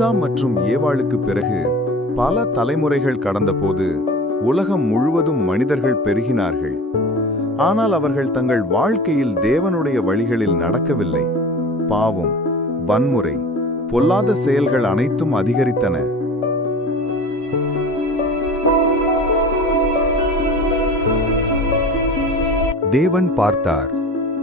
ஆதாம் மற்றும் ஏவாளுக்கு பிறகு பல தலைமுறைகள் கடந்தபோது உலகம் முழுவதும் மனிதர்கள் பெருகினார்கள். ஆனால் அவர்கள் தங்கள் வாழ்க்கையில் தேவனுடைய வழிகளில் நடக்கவில்லை. பாவம் வன்முறை பொல்லாத செயல்கள் அனைத்தும் அதிகரித்தன. தேவன் பார்த்தார்.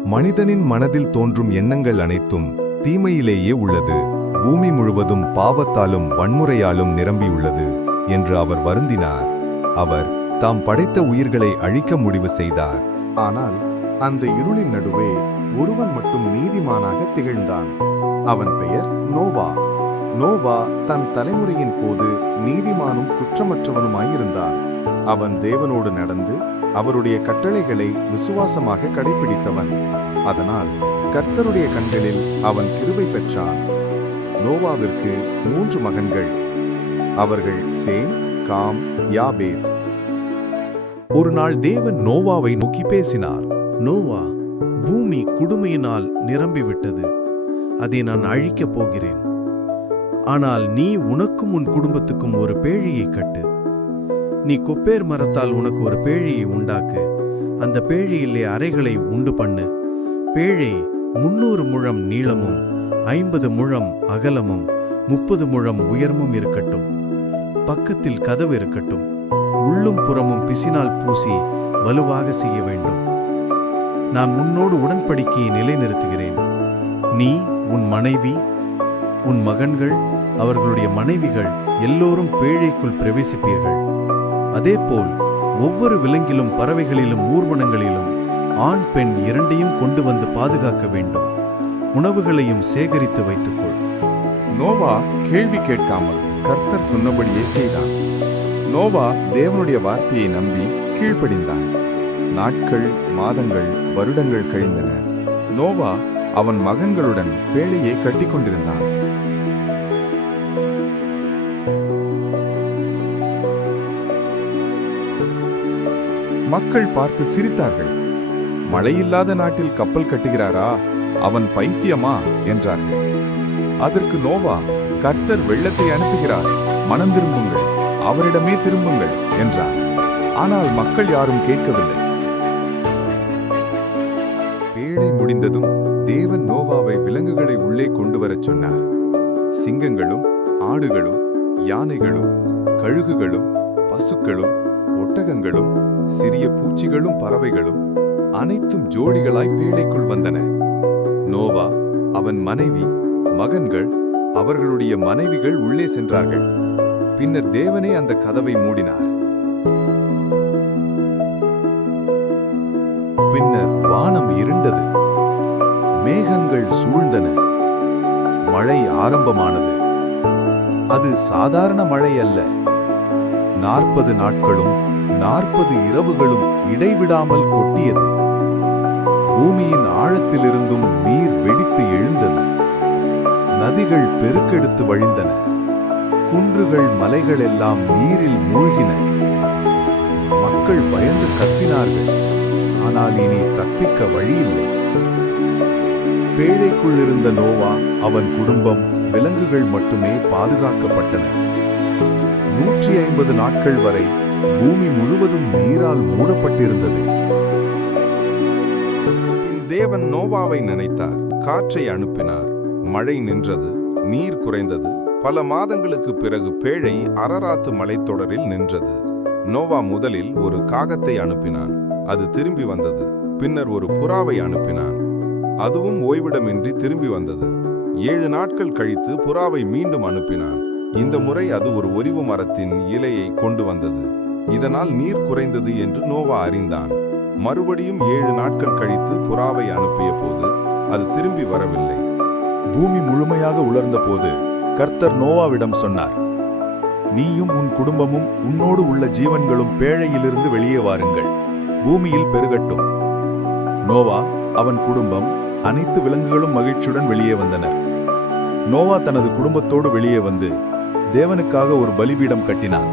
மனிதனின் மனதில் தோன்றும் எண்ணங்கள் அனைத்தும் தீமையிலேயே உள்ளது. பூமி முழுவதும் பாவத்தாலும் வன்முறையாலும் நிரம்பியுள்ளது என்று அவர் வருந்தினார். அவர் தாம் படைத்த உயிர்களை அழிக்க முடிவு செய்தார். ஆனால் அந்த இருளின் நடுவே ஒருவன் மட்டும் நீதிமானாக திகழ்ந்தான். அவன் பெயர் நோவா. நோவா தன் தலைமுறையின் போது நீதிமானும் குற்றமற்றவனுமாயிருந்தான். அவன் தேவனோடு நடந்து அவருடைய கட்டளைகளை விசுவாசமாக கடைபிடித்தவன். அதனால் கர்த்தருடைய கண்களில் அவன் கிருவை பெற்றான். நோவாவிற்கு மூன்று மகன்கள். அவர்கள் சேம் காம் யாபேத். ஒரு நாள் தேவன் நோவாவை நோக்கி பேசினார். நோவா பூமி குடுமையினால் நிரம்பிவிட்டது. அதை நான் அழிக்கப் போகிறேன். ஆனால் நீ உனக்கும் உன் குடும்பத்துக்கும் ஒரு பேழியை கட்டு. நீ கொப்பேர் மரத்தால் உனக்கு ஒரு பேழியை உண்டாக்கு. அந்த பேழியிலே அறைகளை உண்டு பண்ணு. பேழை முன்னூறு முழம் நீளமும் ஐம்பது முழம் அகலமும் முப்பது முழம் உயரமும் இருக்கட்டும். பக்கத்தில் கதவு இருக்கட்டும். உள்ளும் புறமும் பிசினால் பூசி வலுவாக செய்ய வேண்டும். நான் உன்னோடு உடன்படிக்கையை நிலைநிறுத்துகிறேன். நீ உன் மனைவி உன் மகன்கள் அவர்களுடைய மனைவிகள் எல்லோரும் பேழைக்குள் பிரவேசிப்பீர்கள். அதேபோல் ஒவ்வொரு விலங்கிலும் பறவைகளிலும் ஊர்வனங்களிலும் ஆண் பெண் இரண்டையும் கொண்டு வந்து பாதுகாக்க வேண்டும். உணவுகளையும் சேகரித்து வைத்துக்கொள். நோவா கேள்வி கேட்காமல் கர்த்தர் சொன்னபடியே செய்தான். நோவா தேவனுடைய வார்த்தையை நம்பி கீழ்ப்படிந்தான். நாட்கள் மாதங்கள் வருடங்கள் கழிந்தன. நோவா அவன் மகன்களுடன் பேழையை கட்டிக்கொண்டிருந்தான். மக்கள் பார்த்து சிரித்தார்கள். மழையில்லாத நாட்டில் கப்பல் கட்டுகிறாரா? அவன் பைத்தியமா? என்றார்கள். அதற்கு நோவா கர்த்தர் வெள்ளத்தை அனுப்புகிறார். மனம் திரும்புங்கள். அவரிடமே திரும்புங்கள் என்றார் ஆனால் மக்கள் யாரும் கேட்கவில்லை. பேழை முடிந்ததும் தேவன் நோவாவை விலங்குகளை உள்ளே கொண்டு வரச் சொன்னார். சிங்கங்களும் ஆடுகளும் யானைகளும் கழுகுகளும் பசுக்களும் ஒட்டகங்களும் சிறிய பூச்சிகளும் பறவைகளும் அனைத்தும் ஜோடிகளாய் பேழைக்குள் வந்தன. நோவா அவன் மனைவி மகன்கள் அவர்களுடைய மனைவிகள் உள்ளே சென்றார்கள். பின்னர் தேவனே அந்த கதவை மூடினார். பின்னர் வானம் இருண்டது. மேகங்கள் சூழ்ந்தன. மழை ஆரம்பமானது. அது சாதாரண மழை அல்ல. நாற்பது நாட்களும் நாற்பது இரவுகளும் இடைவிடாமல் கொட்டியது. பூமியின் ஆழத்திலிருந்தும் நீர் வெடித்து எழுந்தது. நதிகள் பெருக்கெடுத்து வழிந்தன. குன்றுகள் மலைகள் எல்லாம் நீரில் மூழ்கின. மக்கள் பயந்து கத்தினார்கள் ஆனால் இனி தப்பிக்க வழியில்லை. பேழைக்குள் இருந்த நோவா அவன் குடும்பம் விலங்குகள் மட்டுமே பாதுகாக்கப்பட்டன. நூற்றி ஐம்பது நாட்கள் வரை பூமி முழுவதும் நீரால் மூடப்பட்டிருந்தது. தேவன் நோவாவை நினைத்தார். காற்றை அனுப்பினார். மழை நின்றது. நீர் குறைந்தது. பல மாதங்களுக்கு பிறகு பேழை அரராத்து மலைத்தொடரில் நின்றது. நோவா முதலில் ஒரு காகத்தை அனுப்பினான். அது திரும்பி வந்தது. பின்னர் ஒரு புறாவை அனுப்பினான். அதுவும் ஓய்விடமின்றி திரும்பி வந்தது. ஏழு நாட்கள் கழித்து புறாவை மீண்டும் அனுப்பினான். இந்த முறை அது ஒரு ஒரிவு மரத்தின் இலையை கொண்டு வந்தது. இதனால் நீர் குறைந்தது என்று நோவா அறிந்தான். மறுபடியும் ஏழு நாட்கள் கழித்து புறாவை அனுப்பிய போது அது திரும்பி வரவில்லை. பூமி முழுமையாக உலர்ந்தபோது கர்த்தர் நோவாவிடம் சொன்னார் நீயும் உன் குடும்பமும் உன்னோடு உள்ள ஜீவன்களும் பேழையிலிருந்து வெளியே வாருங்கள். பூமியில் பெருகட்டும். நோவா அவன் குடும்பம் அனைத்து விலங்குகளும் மகிழ்ச்சியுடன் வெளியே வந்தனர். நோவா தனது குடும்பத்தோடு வெளியே வந்து தேவனுக்காக ஒரு பலிபீடம் கட்டினான்.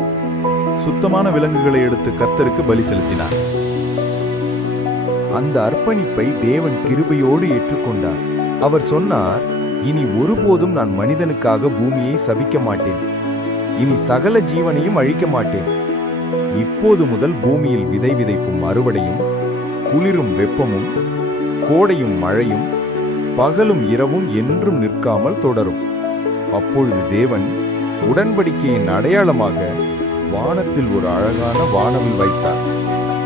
சுத்தமான விலங்குகளை எடுத்து கர்த்தருக்கு பலி செலுத்தினார் அந்த அர்ப்பணிப்பை தேவன் கிருபையோடு ஏற்றுக்கொண்டார். அவர் சொன்னார் இனி ஒருபோதும் நான் மனிதனுக்காக பூமியை சபிக்க மாட்டேன். இனி சகல ஜீவனையும் அழிக்க மாட்டேன். இப்போது முதல் பூமியில் விதை விதைப்பும் அறுவடையும் குளிரும் வெப்பமும் கோடையும் மழையும் பகலும் இரவும் என்றும் நிற்காமல் தொடரும். அப்பொழுது தேவன் உடன்படிக்கையின் அடையாளமாக வானத்தில் ஒரு அழகான வானவில் வைத்தார்.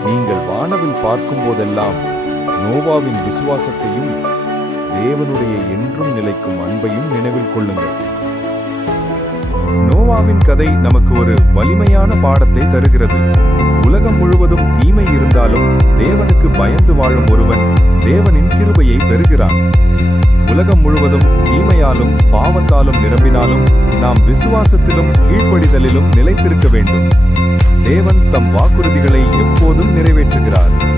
நீங்கள் வானவில் பார்க்கும் போதெல்லாம் நோவாவின் விசுவாசத்தையும் தேவனுடைய என்றும் நிலைக்கும் அன்பையும் நினைவில் கொள்ளுங்கள். நோவாவின் கதை நமக்கு ஒரு வலிமையான பாடத்தை தருகிறது. உலகம் முழுவதும் தீமை இருந்தாலும் தேவனுக்கு பயந்து வாழும் ஒருவன் தேவனின் கிருபையை பெறுகிறான். உலகம் முழுவதும் தீமையாலும் பாவத்தாலும் நிரம்பினாலும் நாம் விசுவாசத்திலும் கீழ்ப்படிதலிலும் நிலைத்திருக்க வேண்டும். தேவன் தம் வாக்குறுதிகளை எப்போதும் நிறைவேற்றுகிறார்.